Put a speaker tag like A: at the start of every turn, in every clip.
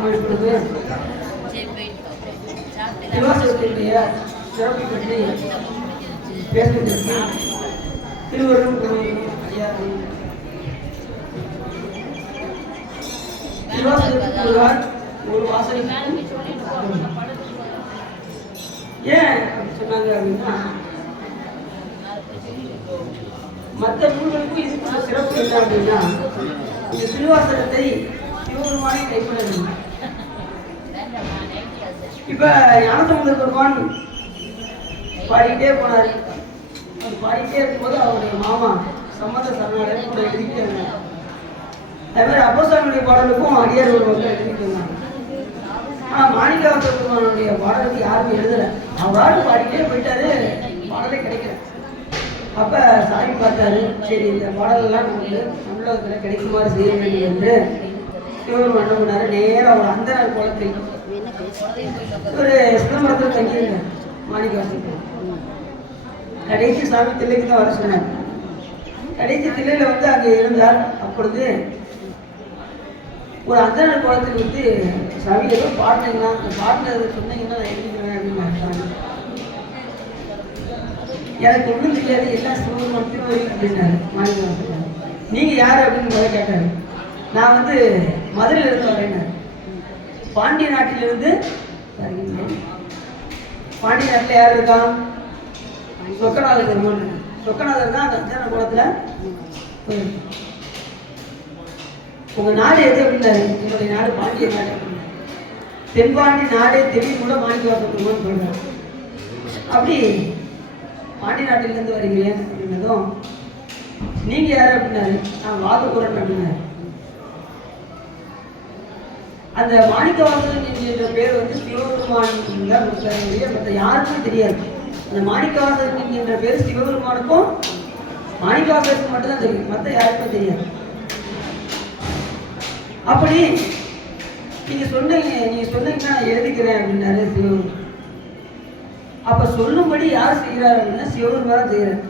A: நம்ம பற்றி பேசுவதற்கு ஒரு வாசனை ஏன் சொன்னாங்க அப்படின்னா மற்ற நூல்களுக்கும் இதுக்கு சிறப்பு என்ன அப்படின்னா இந்த திருவாசனத்தை சிவபெருமானே கைப்பட வேண்டும் இப்ப ஞானசமுதர் பெருமான் பாடிக்கிட்டே போனார். அவர் பாடிக்கிட்டே இருக்கும்போது அவருடைய மாமா சம்மத சரணாலயம் கூட எழுதிக்கிறாங்க அதே மாதிரி அப்போசாமியுடைய பாடலுக்கும் அடியார் ஒருவங்க எழுதிட்டு இருந்தாங்க ஆனா மாணிக்கவாச பெருமானுடைய பாடலுக்கு யாருமே எழுதல. அவராட்டு பாடிக்கிட்டே போயிட்டாரு. பாடலே கிடைக்கல. அப்ப சாமி பார்த்தாரு சரி இந்த பாடலெல்லாம் நமக்கு தமிழகத்துல கிடைக்குமாறு செய்ய வேண்டும் என்று. இவரும் என்ன பண்ணாரு? நேராக ஒரு அந்த குளத்தில் ஒரு சிதம்பரத்தில் தங்கியிருந்தார் மாணிக்கவாசன். கடைசி சாமி தில்லைக்கு தான் வர சொன்னார். கடைசி தில்லையில் வந்து அங்கே இருந்தார். அப்பொழுது ஒரு அந்தனர் குளத்தில் வந்து சாமி ஏதோ பாடினீங்கன்னா அந்த பாடினதை சொன்னீங்கன்னா நான் எழுதிக்கிறேன் அப்படின்னு எனக்கு ஒன்றும் தெரியாது எல்லாம் சிவபெருமான் திருவரி அப்படின்னாரு மாணிக்கவாசன். நீங்கள் யார் அப்படின்னு முதல்ல கேட்டார். நான் வந்து மதுரையில இருந்து வரேன்னாரு பாண்டிய நாட்டிலிருந்து வருகின்றேன் பாண்டிய நாட்டில் யார் இருக்கான் சொக்கநாதர் பெருமான் சொக்கநாதர் தான் அந்த அஞ்சான குளத்துல போயிருக்கான். உங்க நாடு எது அப்படின்னாரு என்னுடைய நாடு பாண்டிய நாடு தென்பாண்டி நாடே தெரியும் கூட மாணிக்கவாசன் பெருமான் சொல்றாரு. அப்படி பாண்டிய நாட்டிலிருந்து வருகிறேன் அப்படின்னதும் நீங்க யாரு அப்படின்னாரு? நான் வாதபுரன் அப்படின்னாரு. அந்த மாணிக்கவாசகன் என்கின்ற பேர் வந்து சிவபெருமான் தான் மற்ற யாருக்கும் தெரியாது. அந்த மாணிக்கவாசகன் என்கின்ற பேர் சிவபெருமானுக்கும் மாணிக்கவாசகனுக்கு மட்டும்தான் தெரியும். மற்ற யாருக்கும் தெரியாது. அப்படி நீங்க சொன்னீங்க நீங்க சொன்னீங்கன்னா நான் எழுதிக்கிறேன் அப்படின்னாரு சிவபெருமான் அப்ப சொல்லும்படி யார் செய்கிறார் அப்படின்னா சிவபெருமான் செய்கிறார்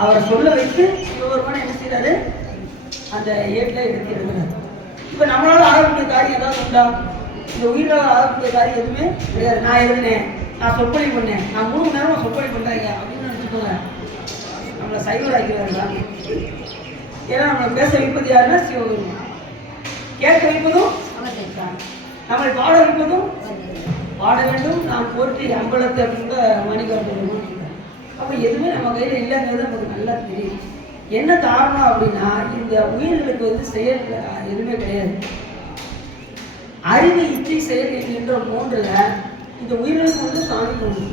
A: அவரை சொல்ல வைத்து சிவபெருமான் என்ன செய்யறாரு அந்த ஏட்டில் எடுத்து எழுதுறாரு இப்போ நம்மளால ஆகக்கூடிய காரியம் ஏதாவது உண்டா? இந்த உயிரால் ஆகக்கூடிய காரியம் எதுவுமே கிடையாது. நான் எழுதினேன். நான் சொற்பொழி பண்ணேன். நான் மூணு மணி நேரம் சொற்பொழி பண்ணுறாங்க அப்படின்னு நினச்சிக்கோங்க நம்மளை சைவராக்கிறார்களா ஏன்னா நம்மளை பேச வைப்பது யாருன்னா சிவபெருமான். கேட்க வைப்பதும் நம்மளை பாட வைப்பதும் பாட வேண்டும். நான் போற்றி அம்பலத்தை அப்படின்ற மணிகாட்டு அப்போ எதுவுமே நம்ம கையில் இல்லைங்கிறது நமக்கு நல்லா தெரியும். என்ன காரணம் அப்படின்னா இந்த உயிர்களுக்கு வந்து செயல் எதுவுமே கிடையாது. அறிவு இச்சை செயல் என்கின்ற மூன்றில் இந்த உயிர்களுக்கு வந்து சாமி உண்டு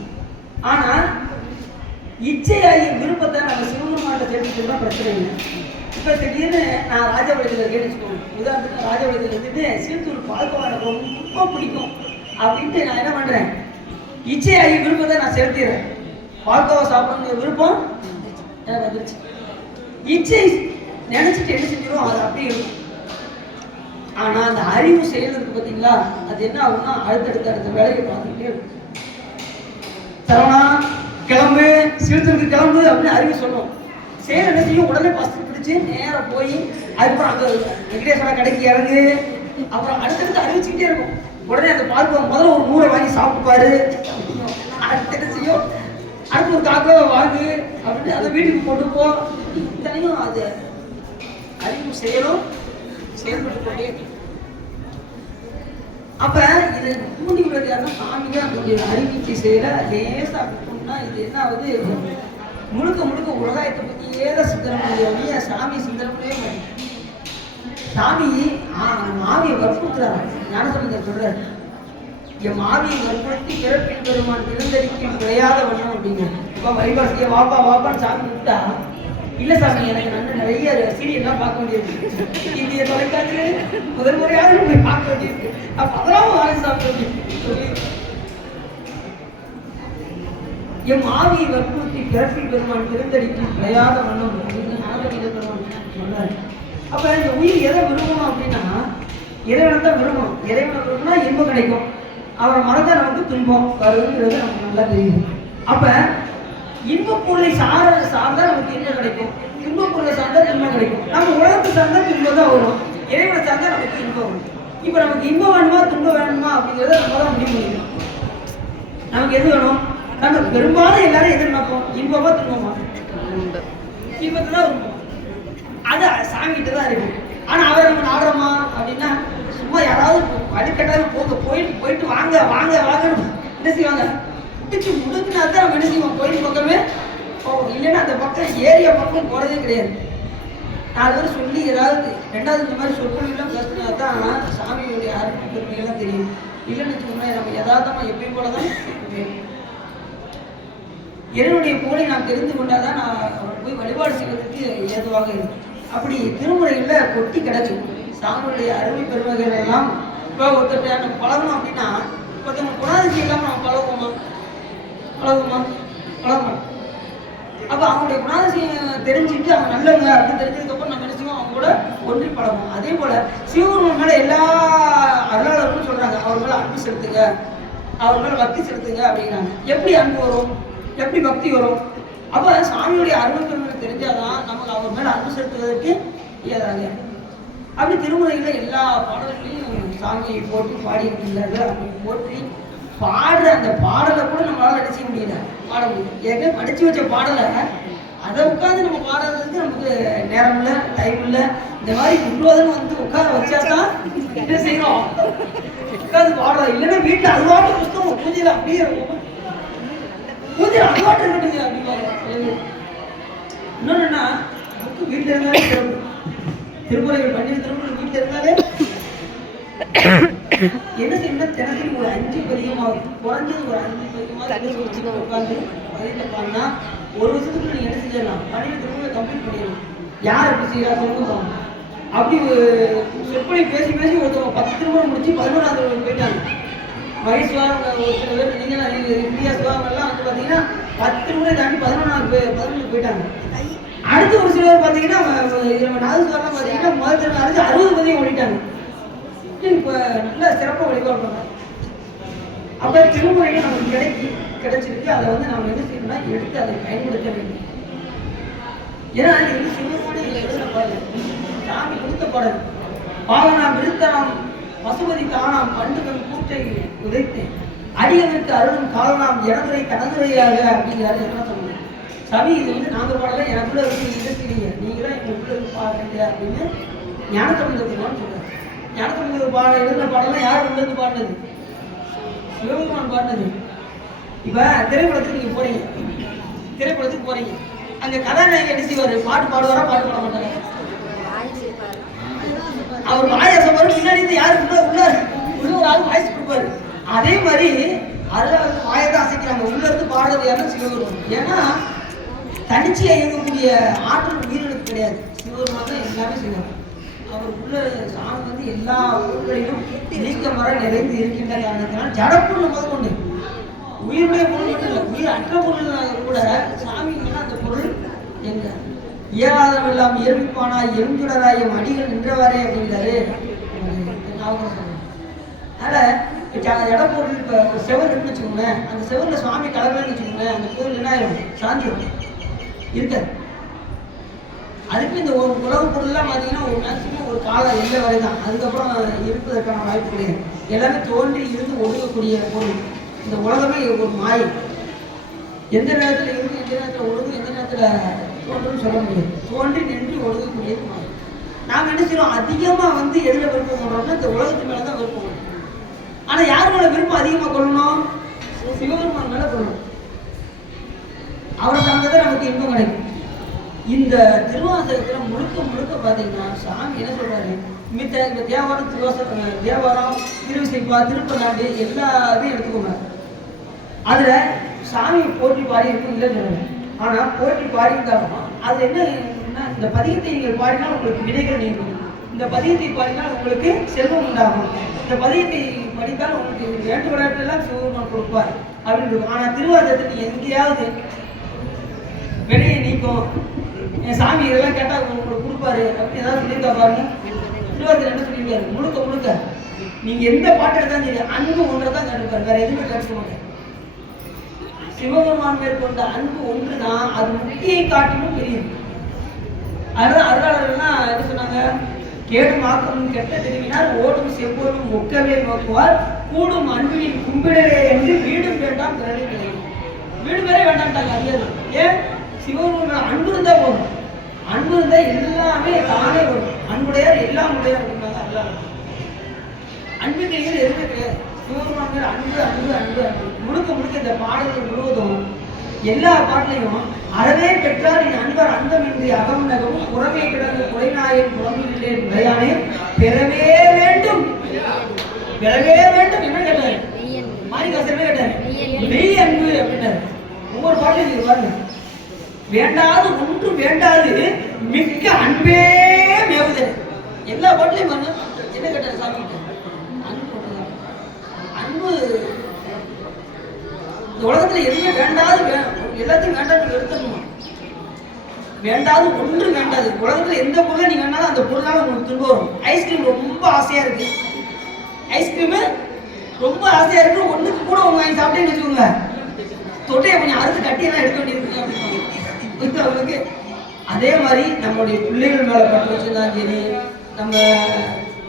A: ஆனால் இச்சையாகி விருப்பத்தை நம்ம சிவபெருமான்கிட்ட தெரிஞ்சுக்கிட்டா பிரச்சனை இல்லை. இப்போ திடீர்னு நான் ராஜபாளையத்தில் இருக்கேன்னு வச்சுக்கோங்க. உதாரணத்துக்கு ராஜபாளையத்தில் இருந்துட்டு சீர்தூர் பால்கோவா எனக்கு ரொம்ப பிடிக்கும் அப்படின்ட்டு நான் என்ன பண்ணுறேன் இச்சையாகி விருப்பத்தை நான் செலுத்திடுறேன். பால்கோவா சாப்பிடணுங்கிற விருப்பம்? எனக்கு வந்துருச்சு. இச்சை நினைச்சிட்டு என்ன செஞ்சிடும் அது அப்படியே இருக்கும். ஆனா அந்த அறிவு செயல் இருக்கு பாத்தீங்களா? அது என்ன ஆகும்னா அடுத்தடுத்த அடுத்த வேலையை பார்த்துக்கிட்டே இருக்கும். சரவணா கிளம்பு சிறுத்தருக்கு கிளம்பு அப்படின்னு அறிவு சொல்லுவோம் செயல் என்ன செய்யும்? உடனே பஸ்ட் பிடிச்சு நேராக போய் அதுக்கப்புறம் அங்கே வெங்கடேஸ்வரா கடைக்கு இறங்கு. அப்புறம் அடுத்தடுத்து அறிவிச்சுக்கிட்டே இருக்கும். உடனே அந்த பார்க்க முதல்ல ஒரு நூறை வாங்கி சாப்பிட்டுப்பாரு. அடுத்த என்ன செய்யும்? அடுத்து ஒரு காக்கா வாங்கு அப்படின்னு அதை வீட்டுக்கு கொண்டு போ. இத்தனையும் அது அறிவு செயலும் செயல்பட்டு கொண்டே அப்ப இதை தூண்டி விடுறது யாருன்னா சாமி தான் கொஞ்சம் அறிவிச்சு செய்யற லேசா அப்படி இது என்ன ஆகுது? முழுக்க முழுக்க உலகாயத்தை பத்தியே தான் சிந்தனை பண்ணுது. சாமி சிந்தனை பண்ணவே சாமி மாவியை வற்புறுத்துறாரு. ஞானசம்பந்தர் சொல்றாரு என் மாவியை வற்புறுத்தி பிறப்பின் பெருமான் திருந்தடிக்கும் விளையாத வண்ணம் அப்படிங்கிறது இப்போ வழிபாசிய வாப்பா வாப்பான்னு சாமி விட்டா இல்ல சாமி எனக்கு நல்ல நிறைய சீரியல்லாம் பார்க்க வேண்டியிருக்கு இந்திய தொலைக்காட்சியில் முதல் முறையாக போய் பார்க்க வேண்டியிருக்கு அப்ப அதெல்லாம் வாங்க சாமி சொல்லி எம் ஆவியை வற்புறுத்தி பிறப்பில் பெருமான் திருந்தடிக்கும் விளையாத வண்ணம் சொன்னார். அப்ப இந்த உயிர் எதை விரும்பணும் அப்படின்னா இறைவனை தான் விரும்பணும்? இறைவனை விரும்பினா இன்பம் கிடைக்கும். அவரை மறந்தா நமக்கு துன்பம். வருங்கிறது நமக்கு நல்லா தெரியும். அப்ப இன்பப் பொருளை சார சார்ந்தா நமக்கு என்ன கிடைக்கும்? இன்பப் பொருளை சார்ந்தா இன்பம் கிடைக்கும். நம்ம உலகத்தை சார்ந்தா துன்பம் தான் வரும். இறைவனை சார்ந்தா நமக்கு இன்பம் வரும். இப்போ நமக்கு இன்பம் வேணுமா துன்பம் வேணுமா அப்படிங்கிறத நம்ம தான் முடிவு முடியும் நமக்கு எது வேணும்? நம்ம பெரும்பாலும் எல்லாரும் எதிர்பார்ப்போம் இன்பமா துன்பமா? இன்பத்தை தான் விரும்புவோம். அது சாமிகிட்ட தான் இருக்கு ஆனால் அவரை நம்ம நாடுறோமா அப்படின்னா சும்மா யாராவது அடுக்கட்டாவது போக போயிட்டு போயிட்டு வாங்க வாங்க வாங்கன்னு என்ன செய்வாங்க? முடிச்சு முடுக்குனா தான் நம்ம என்ன செய்வோம்? கோயில் அந்த பக்கம் ஏரியா பக்கம் போகிறதே கிடையாது. நாலு பேர் சொல்லி ஏதாவது ரெண்டாவது இந்த மாதிரி சொற்பொழிவுலாம் பேசினா தான் சாமியுடைய அருமை பெருமைகள்லாம் தெரியும். இல்லைன்னு வச்சுக்கோங்களேன் நம்ம யதார்த்தமாக எப்பயும் போல தான் இறைவனுடைய புகழை நான் தெரிந்து கொண்டால் தான் நான் போய் வழிபாடு செய்வதற்கு ஏதுவாக இருக்கும். அப்படி திருமுறைகளில் கொட்டி கிடக்கு. சாமியுடைய அருமை பெருமைகள் எல்லாம். இப்போ ஒருத்தர் நம்ம பழகணும் அப்படின்னா ஒருத்தவங்க குணாதிசயம் இல்லாமல் நம்ம பழகுவோமா? பழகுமா பழகுமா? அப்போ அவங்களுடைய குணாதிசயம் தெரிஞ்சுட்டு அவங்க நல்லவங்க அப்படின்னு தெரிஞ்சதுக்கப்புறம் நம்ம என்ன செய்வோம்? அவங்க கூட ஒன்றி பழகும் அதே போல சிவபெருமான் மேலே எல்லா அருளாளர்களும் சொல்கிறாங்க அவர் மேலே அன்பு செலுத்துங்க அவர் மேலே பக்தி செலுத்துங்க அப்படிங்கிறாங்க. எப்படி அன்பு வரும்? எப்படி பக்தி வரும்? அப்போ சாமியுடைய அருள் பெருமை தெரிஞ்சாதான் நமக்கு அவர் மேலே அன்பு செலுத்துவதற்கு ஏதாங்க அப்படி திருமுறையில் எல்லா பாடல்களையும் சாமியை போற்றி பாடி இருக்கின்றார்கள் அப்படி போற்றி பாடுற அந்த பாடலை கூட நம்மளால என்ன செய்ய முடியல. பாட முடியல. ஏற்கனவே படிச்சு வச்ச பாடலை அதை உட்காந்து நம்ம பாடுறதுக்கு நமக்கு நேரம் இல்லை டைம் இல்லை. இந்த மாதிரி இவ்வளோதான் வந்து உட்கார வச்சா தான் என்ன செய்யணும் உட்காந்து பாடுறோம். இல்லைன்னா வீட்டில் அதுவாட்டு புத்தகம் பூஜையில் அப்படியே இருக்கும். பூஜையில் அதுவாட்டு இருக்கட்டும் அப்படிம்பாங்க. இன்னொன்னுன்னா புக்கு வீட்டில் இருந்தாலே திருமுறைகள் பன்னிரு திருமுறை வீட்டில் இருந்தாலே என்ன செய்யணும் தினசரி ஒரு அஞ்சு பதிகமாகும் குறைஞ்சது ஒரு அஞ்சு பதிகமாக உட்காந்து ஒரு வருஷத்துக்கு நீங்க என்ன செஞ்சிடலாம்? பன்னிரெண்டு திருமுறை கம்ப்ளீட் பண்ணிடலாம். யார் எப்படி செய்யறா சொல்லுங்க அப்படி ஒரு சொற்பொழி பேசி பேசி ஒருத்தவங்க பத்து திருமுறை முடிச்சு பதினோராம் திருமுறை போயிட்டாங்க. மகேஸ்வரம் ஒரு சில பேர் நீங்க இந்தியா சிவாங்கெல்லாம் வந்து பார்த்தீங்கன்னா பத்து திருமுறை தாண்டி பதினொன்றாவது பதினொன்று போயிட்டாங்க. அடுத்து ஒரு சிலர் பார்த்தீங்கன்னா நம்ம நாதஸ்வரம் பார்த்தீங்கன்னா முதல் திரும்ப அறுபது பதியம் ஓடிட்டாங்க. இப்போ நல்ல சிறப்பாக வழிபாடு பண்ணுறோம் அப்போ திருமுறைகள் நமக்கு கிடைக்கி கிடைச்சிருக்கு. அதை வந்து நம்ம என்ன செய்யணும்னா எடுத்து அதை பயன்படுத்த வேண்டும். ஏன்னா இது வந்து சிவபெருமானே எழுதின பாடல். சாமி கொடுத்த பாடல். பாலனாம் விருத்தனாம் பசுபதி தானாம் பண்டுகள் கூற்றை உதைத்தேன். அடியவருக்கு அருளும் காலனாம் எனதுரை கனதுரையாக அப்படிங்கிறாரு என்ன சொல்லுங்க சவி இது வந்து நாங்கள் பாடல எனக்குள்ள இருக்கு இருக்கிறீங்க செய்றீங்க எங்களுக்குள்ள இருக்கு பாடுறீங்க அப்படின்னு ஞானத்தமிழ் சொல்றாரு. எனக்கு பாட எழுதின பாடலாம் யார் வந்து பாடினது? சிவபெருமான் பாடினது. இப்ப திரைப்படத்துக்கு நீங்க போறீங்க. திரைப்படத்துக்கு போறீங்க. அங்க கதாநாயகன் என்ன பாட்டு பாடுவாரா பாட்டு பாட மாட்டாங்க அவர் வாயசம் வரும் முன்னாடி இருந்து யாரு உள்ள உள்ள உள்ள ஒரு ஆள் வாய்ஸ் கொடுப்பாரு. அதே மாதிரி அதுல வந்து வாயத்தை தான் அசைக்கிறாங்க. உள்ள இருந்து பாடுறது யாரும் சிவபெருமான். ஏன்னா தனிச்சையா இயங்கக்கூடிய ஆற்றல் உயிரினுக்கு கிடையாது. சிவபெருமான் தான் எல்லாமே செய்வார். அவர் உள்ள சாமி வந்து எல்லா பொருட்களிலும் நீக்க மர நிறைந்து இருக்கின்ற காரணத்தினால் ஜடப்பொருள் முதற்கொண்டு உயிருடைய பொருள் மட்டும் இல்லை. உயிர் அற்ற பொருள் கூட சாமி அந்த பொருள் எங்க? இயலாதவெல்லாம் இயல்பிப்பானாய் எருந்துடராய் என் அடிகள் நின்றவாரே அப்படிங்கிறாரு ஞாபகம் சொல்றேன் அதனால இப்போ பொருள் இப்போ செவர் இருக்குன்னு வச்சுக்கோங்களேன். அந்த செவரில் சுவாமி கலவைன்னு வச்சுக்கோங்களேன். அந்த கோவில் என்ன ஆயிரும்? சாந்திரும் இருக்காது. அதுக்கு இந்த ஒரு உலக பொருள்லாம் பார்த்தீங்கன்னா ஒரு மேக்ஸிமம் ஒரு காலம் எல்லை வரை தான் அதுக்கப்புறம் இருப்பதற்கான வாய்ப்பு கிடையாது. எல்லாமே தோன்றி இருந்து ஒடுங்கக்கூடிய பொருள். இந்த உலகமே ஒரு மாயை. எந்த நேரத்தில் இருந்து எந்த நேரத்தில் ஒழுங்கு எந்த நேரத்தில் தோன்றும்னு சொல்ல முடியாது. தோன்றி நின்று ஒழுங்கக்கூடியது மாயை. நாம் என்ன செய்யறோம்? அதிகமாக வந்து எதில் விருப்பம் பண்ணுறோம்னா இந்த உலகத்து மேலே தான் விருப்பம் கொள்றோம். ஆனால் யார் மேலே விருப்பம் அதிகமாக கொள்ளணும்? சிவபெருமான் மேலே கொள்ளணும். அவரை சார்ந்ததான் நமக்கு இன்பம் கிடைக்கும். இந்த திருவாசகத்தில் முழுக்க முழுக்க பார்த்தீங்கன்னா சாமி என்ன சொல்கிறாரு மித்த இந்த தேவாரம் திருவாச தேவாரம் திருவிசைப்பா திருப்பநாடு எல்லாத்தையும் எடுத்துக்கோங்க. அதில் சாமியை போட்டி பாடி இருக்கும் இல்லை சொல்லுங்க ஆனால் போட்டி பாடி இருந்தாலும் அது என்ன இந்த பதியத்தை நீங்கள் பாடினால் உங்களுக்கு வினைகள் நீங்கும். இந்த பதியத்தை பாடினால் உங்களுக்கு செல்வம் உண்டாகும். இந்த பதியத்தை படித்தால் உங்களுக்கு வேண்டு விளையாட்டுலாம் சிவபெருமான் கொடுப்பார் அப்படின்னு இருக்கும் ஆனா எங்கேயாவது வினையை நீக்கும். என் சாமி இதெல்லாம் கேட்டா உங்களுக்கு கொடுப்பாரு அப்படின்னு ஏதாவது சொல்லியிருக்கா பாருங்க. திருவாசகர் என்ன சொல்லியிருக்காரு? முழுக்க முழுக்க. நீங்க எந்த பாட்டு எடுத்தாலும் சரி அன்பு ஒன்றை தான் கேட்டுப்பாரு. வேற எதுவுமே கேட்க மாட்டேன் சிவபெருமான் மேற்கொண்ட அன்பு ஒன்றுதான் அது முக்தியை காட்டிலும் பெரியது. அதனால அருளாளர்கள்லாம் என்ன சொன்னாங்க? கேடும் ஆக்கமும் கெட்ட திரும்பினார் ஓடும் செவ்வொரும் ஒக்கவே நோக்குவார். கூடும் அன்பினின் கும்பிடவே என்று வீடும் வேண்டாம் பிறரை வீடு வேற வேண்டாம்ட்டாங்க அறியாது ஏன்? சிவபெருமான் அன்பு இருந்தா போதும். அன்பு இருந்தா எல்லாமே தானே வரும். அன்புடையார் எல்லாம் உடையார் அப்படின்னாங்க அல்லாஹ். அன்பு கிடையாது எதுவுமே கிடையாது. சிவபெருமான் அன்பு அன்பு அன்பு அன்பு. முழுக்க முழுக்க இந்த பாடல்கள் முழுவதும் எல்லா பாட்டிலையும் அறவே பெற்றார் என் அன்பர் அந்தமின்றி அகம் நகவும் புறமே கிடந்த குறைநாயன் புறமில்லே விளையானே பெறவே வேண்டும். பெறவே வேண்டும் என்ன கேட்டாரு? மாரிகாசர் என்ன கேட்டாரு? மெய் அன்பு. அப்படின்னாரு. ஒவ்வொரு பாட்டிலும் பாருங்க. வேண்டாது ஒன்று வேண்டாது. மிக்க அன்பே மேவுது. எல்லா பாட்டிலையும் பாருங்க. என்ன கேட்டார் சாமி அன்பு இந்த உலகத்துல எதுவுமே வேண்டாது எல்லாத்தையும் வேண்டாம் எடுத்துடணும்? வேண்டாது ஒன்று வேண்டாது. உலகத்துல எந்த பொருளை நீ வேணாலும் அந்த பொருளால உங்களுக்கு துன்பம் வரும். ஐஸ்கிரீம் ரொம்ப ஆசையா இருக்கு. ஐஸ்கிரீமு ரொம்ப ஆசையா இருக்கு. ஒண்ணுக்கு கூட உங்க வாங்கி சாப்பிட்டேன்னு வச்சுக்கோங்க தொட்டையை கொஞ்சம் அறுத்து கட்டியெல்லாம் எடுக்க வேண்டியிருக்கு அப்படின்னு இருக்கிறவங்களுக்கு அதே மாதிரி நம்மளுடைய பிள்ளைகள் மேலே பட்டு வச்சுருந்தாலும் சரி நம்ம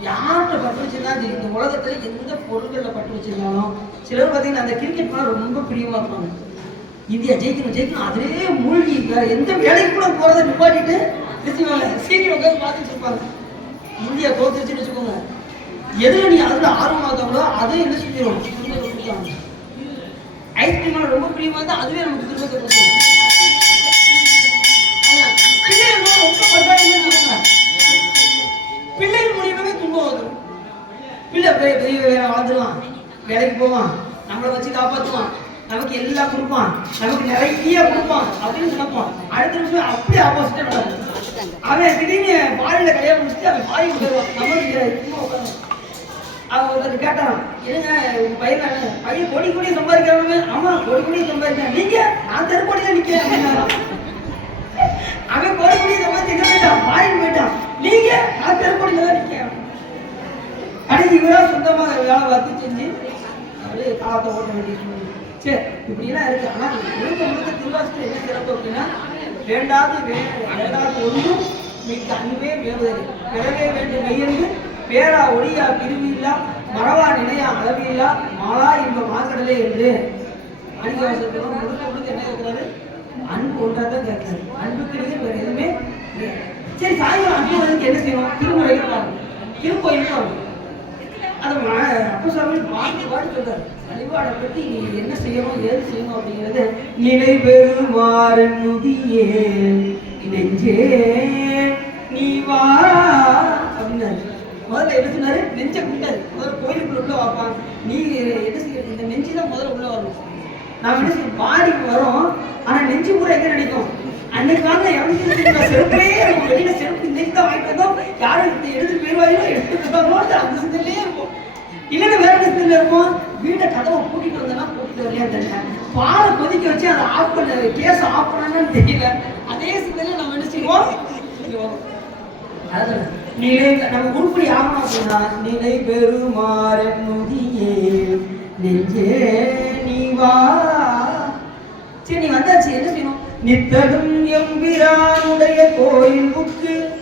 A: யார்கிட்ட பட்டு வச்சுருந்தாலும் சரி இந்த உலகத்தில் எந்த பொருள்களில் பட்டு வச்சுருந்தாலும் சிலர் பார்த்தீங்கன்னா அந்த கிரிக்கெட் மேல ரொம்ப பிரியமாக இருப்பாங்க. இந்தியா ஜெயிக்கணும் ஜெயிக்கணும் அதிலே மூழ்கி வேற எந்த வேலைக்கு கூட போகிறத நிப்பாட்டிட்டு நிச்சயமாக சீக்கிரம் உட்காந்து பார்த்துட்டு இருப்பாங்க. இந்தியா தோத்துருச்சுன்னு வச்சுக்கோங்க. எதுல நீ அதுல ஆர்வமா அதே என்ன செஞ்சிடும் ஐஸ்கிரீம் ரொம்ப பிரியமா இருந்தா அதுவே நமக்கு திரும்ப கொடுக்கும். பிள்ளைகள் ரொம்ப பற்றாக்குறைன்னு பிள்ளைகள் மூலியமாவே துன்பம் வரும். பிள்ளை பெரிய பெரிய வேலை வேலைக்கு போவான். நம்மளை வச்சு காப்பாற்றுவான் நமக்கு எல்லாம் கொடுப்பான். நமக்கு நிறைய கொடுப்பான் அப்படின்னு நினைப்பான். அடுத்த நிமிஷம் அப்படியே ஆப்போசிட்டே நடக்கும். அவன் திடீர்னு பாலியில கல்யாணம் முடிச்சுட்டு அவன் பாடி விட்டுருவான் நம்ம உட்காந்து அவன் ஒருத்தர் கேட்டான் என்னங்க உங்க பையன் பையன் கோடி கோடி சம்பாதிக்கிறவங்க ஆமா கோடி கோடி சம்பாதிக்கிறேன். நீங்க நான் தெருப்படியில நிக்கிறேன். அவன் கோடி கோடி சம்பாதிச்சு எங்க போயிட்டான் மாறிட்டு போயிட்டான். நீங்க நான் தெருப்படியில தான் நிக்கிறேன் கடைசி இவரா சொந்தமாக வேலை பார்த்து செஞ்சு அப்படியே காலத்தை ஓட்ட வேண்டியது சரி இப்படிலாம் இருக்கு. ஆனால் முழுக்க முழுக்க திருவாசத்தில் என்ன சிறப்பு அப்படின்னா வேண்டாது வேண்டாது ஒன்றும் மிக்க அன்பே வேறுதல். பிறவே வேண்டும் மெய்யென்று பேரா ஒளியா பிரிவில்லா மரவா நிலையா அளவில்லா மாலா இன்ப மாக்கடலே என்று. அடிக்க முழுக்க முழுக்க என்ன இருக்கிறாரு அன்பு ஒன்றா தான் கேட்கிறாரு அன்புக்கு நிகர் வேற எதுவுமே சரி சாயங்காலம் அன்பு வர்றதுக்கு என்ன செய்யணும்? திருமுறைகள் பாருங்க. திருக்கோயில் பாருங்க அது ம- அப்பசாமி பாட்டு பாடி சொல்றாரு. வழிபாடை பத்தி நீ என்ன செய்யணும் ஏது செய்யணும் அப்படிங்கிறது நிலை பெறுமாறு முதியே நெஞ்சே நீ வா அப்படின்னாரு. முதல்ல என்ன சொன்னாரு? நெஞ்ச கூட்டாரு முதல்ல கோயிலுக்குள்ள உள்ள வாப்பான் நீ என்ன செய்யறது இந்த நெஞ்சு தான் முதல்ல உள்ள வரணும். நாம என்ன செய்யும் பாடிக்கு வரோம் ஆனா நெஞ்சு கூட எங்க நினைக்கும் அன்னைக்கு வாங்க எவனுக்கு செருப்பே இருக்கும். வெளியில செருப்பு இன்னைக்கு தான் வாங்கிட்டு வந்தோம் யாரும் எடுத்துட்டு எடுத்து போயிருவாங்களோ எடுத்து போயிருவாங்களோ அந்த சிந்தனையே இருக்கும். இல்லைன்னா வேற என்ன சிந்தனை இருக்கும்? வீட்டை கதவை பூட்டிட்டு வந்தனா பூட்டிட்டு வரலையா தெரியல பாலை கொதிக்க வச்சு அதை ஆஃப் பண்ண கேஸ் ஆஃப் பண்ணணும்னு தெரியல. அதே சிந்தனையில நம்ம என்ன செய்வோம்? இங்க நிலை நம்ம உருப்படி ஆகணும் அப்படின்னா நிலை பெறுமாறன் நுதியே நெஞ்சே நீ வா. சரி நீ வந்தாச்சு. என்ன செய்யணும்? நித்தடும் எம்பிரானுடைய கோயில் புக்கு.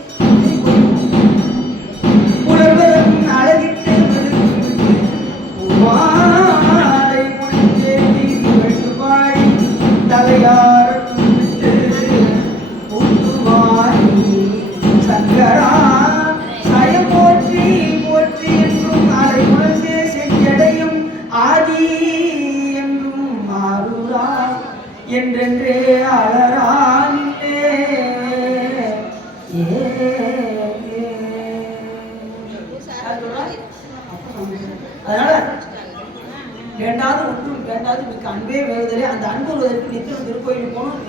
A: அதனால வேண்டாது ஒன்றும் வேண்டாது மிக்க அன்பே வேறுதலே அந்த அன்பு வருவதற்கு நித்தியம் திருக்கோயில் போகணும்.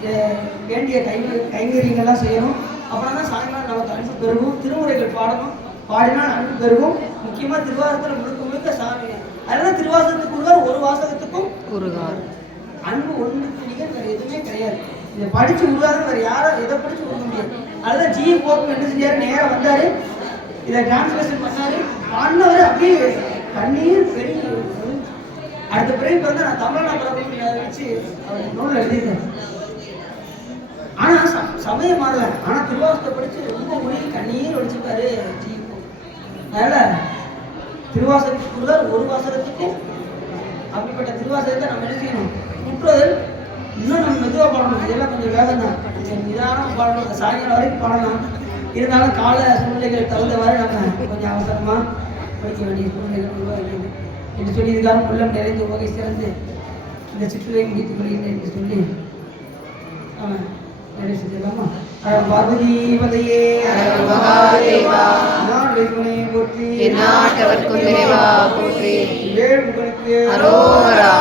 A: வேண்டிய கை கைங்கரியங்கள்லாம் செய்யணும். அப்புறம் தான் சாயங்காலம் நமக்கு அன்பு பெருகும். திருமுறைகள் பாடணும். பாடினால் அன்பு பெருகும். முக்கியமா திருவாசகத்தில் முழுக்க முழுக்க சாமி அதனால திருவாசகத்துக்கு உள்ளார் ஒரு வாசகத்துக்கும்
B: குருகார்
A: அன்பு ஒன்றுக்கு நிகர் வேற எதுவுமே கிடையாது. இதை படிச்சு உருவாக வேற யாரும் எதை படிச்சு உருவ முடியாது. அதுதான் ஜி போக்கு என்ன செஞ்சாரு நேரம் வந்தாரு. இதை டிரான்ஸ்லேஷன் பண்ணாரு. பண்ணவர் அப்படியே கண்ணீர் பெரிய அடுத்த பிறகு வந்து நான் தமிழ்நாடு பிரபல வச்சு அவர் நூலில் எழுதியிருக்கேன். ஆனா ச- சமயம் மாறல ஆனா திருவாசத்தை படிச்சு ரொம்ப மொழி கண்ணீர் வடிச்சிருக்காரு ஜி கோ. அதனால் திருவாசகத்துக்குள்ள ஒரு வாசகத்துக்கும் அப்படிப்பட்ட திருவாசகத்தை நம்ம என்ன செய்யணும்? முற்றுவதில் இன்னும் நம்ம மெதுவாக பாடணும் இதெல்லாம் கொஞ்சம் வேகம் தான் கொஞ்சம் நிதானமாக பாடணும் சாயங்காலம் வரைக்கும் பாடலாம் இருந்தாலும் கால சூழ்நிலைகளுக்கு தகுந்தவாறு நம்ம கொஞ்சம் அவசரமாக படிக்க வேண்டிய சூழ்நிலைகள் உருவாகிறது என்று சொல்லி இதுக்காக உள்ளம் நிறைந்து உவகை சிறந்து இந்த சிற்றுரை முடித்துக் கொள்கிறேன் என்று சொல்லி அவன் நிறைவு செஞ்சிடலாமா பார்வதி பதையே.
B: மகாதேவா.
A: நாடு துணையை போற்றி
B: எந்நாட்டவர்க்கும் இறைவா போற்றி. அரோகரா.